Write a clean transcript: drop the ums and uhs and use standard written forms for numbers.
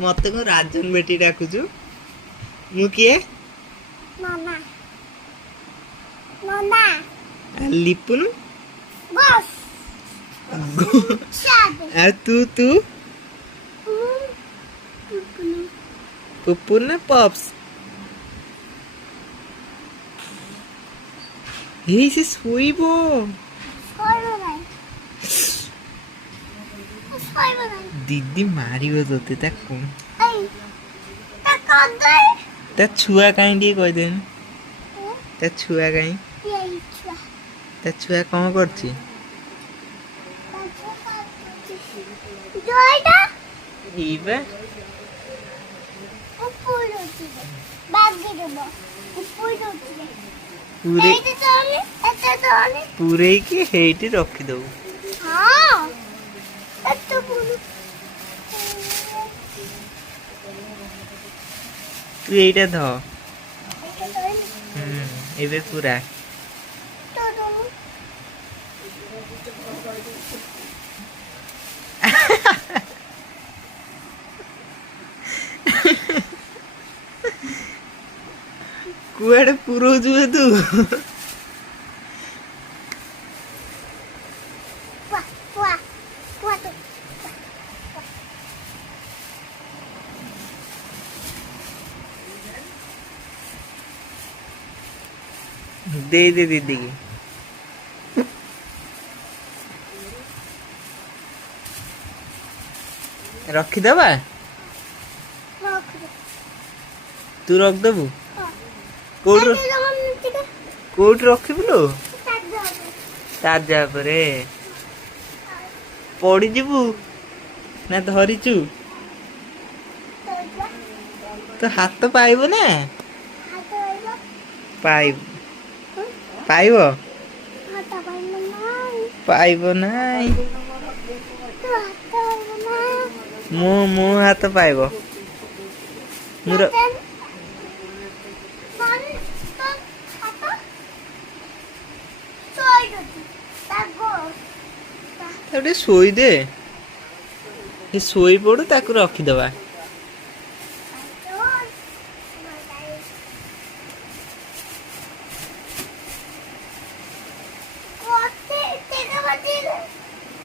मत को राजन बेटी डाकुचु मु किए नना नना लिपुन बस आ तू पुपुन ना पप्स हे से सोइबो दीदी मारिबो तोते ताकू ता छुआ काई दिए कह देन ता छुआ काई ता छुआ कौन करछि जोइटा इबे ऊपर होती है बाग देबो ऊपर होती है पूरे एते चले एते चले पूरे के हेटी रखि दो हां एते पूरे तू एटा ध एबे पूरा तो दो कुआडे पुरो जुए तू वाह तो दे दे दीदी की रखी दबा तू रख देबू कोट रखिबुलो ताजा परे पड़ी जीवु ना धरिचु तो हाथ पाइब ना पाइब पाइब पाइब नाई मो हाथ पाइब मुर सोई दे सोई पड़ू ताकू रखीदबा